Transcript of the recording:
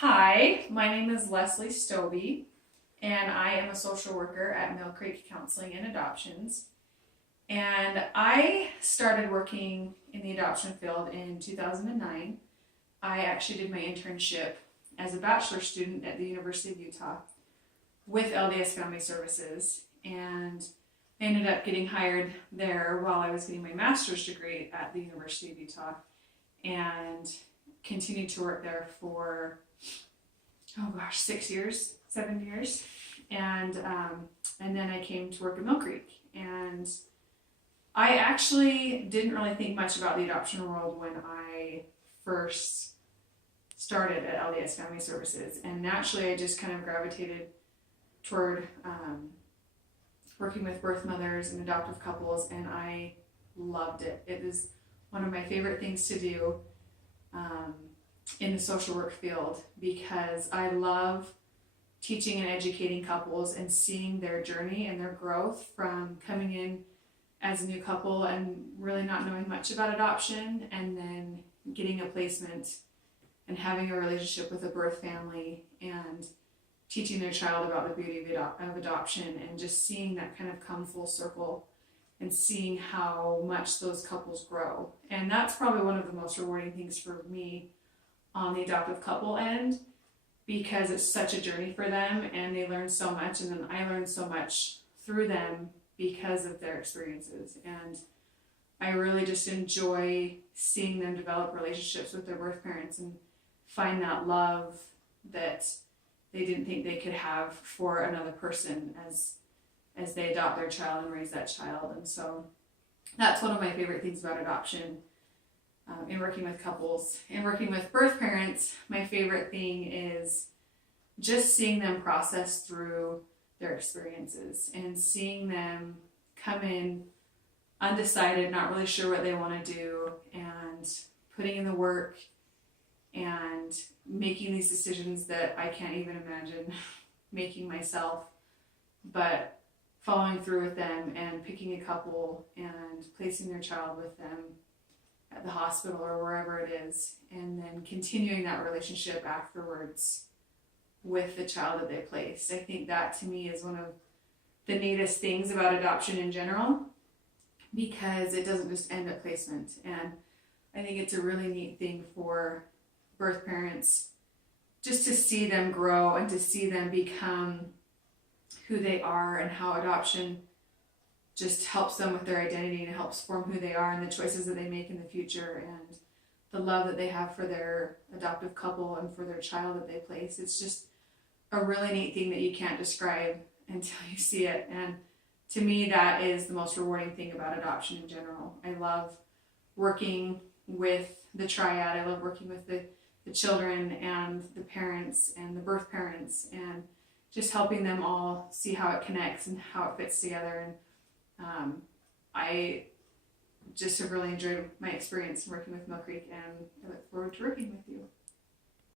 Hi, my name is Leslie Stobbe, and I am a social worker at Mill Creek Counseling and Adoptions. And I started working in the adoption field in 2009. I actually did my internship as a bachelor student at the University of Utah with LDS Family Services, and I ended up getting hired there while I was getting my master's degree at the University of Utah, and continued to work there for 6 years, 7 years, and then I came to work at Mill Creek. And I actually didn't really think much about the adoption world when I first started at LDS Family Services, and naturally I just kind of gravitated toward working with birth mothers and adoptive couples, and I loved it. It was one of my favorite things to do in the social work field, because I love teaching and educating couples and seeing their journey and their growth from coming in as a new couple and really not knowing much about adoption, and then getting a placement and having a relationship with a birth family and teaching their child about the beauty of adoption, and just seeing that kind of come full circle and seeing how much those couples grow. And that's probably one of the most rewarding things for me on the adoptive couple end, because it's such a journey for them and they learn so much, and then I learn so much through them because of their experiences. And I really just enjoy seeing them develop relationships with their birth parents and find that love that they didn't think they could have for another person as they adopt their child and raise that child. And so that's one of my favorite things about adoption. In working with couples and working with birth parents, my favorite thing is just seeing them process through their experiences and seeing them come in undecided, not really sure what they want to do, and putting in the work and making these decisions that I can't even imagine making myself, but following through with them and picking a couple and placing their child with them at the hospital or wherever it is, and then continuing that relationship afterwards with the child that they placed. I think that to me is one of the neatest things about adoption in general, because it doesn't just end at placement. And I think it's a really neat thing for birth parents just to see them grow and to see them become who they are, and how adoption just helps them with their identity and helps form who they are and the choices that they make in the future, and the love that they have for their adoptive couple and for their child that they place. It's just a really neat thing that you can't describe until you see it. And to me, that is the most rewarding thing about adoption in general. I love working with the triad. I love working with the children and the parents and the birth parents, and just helping them all see how it connects and how it fits together. And I just have really enjoyed my experience working with Mill Creek, and I look forward to working with you.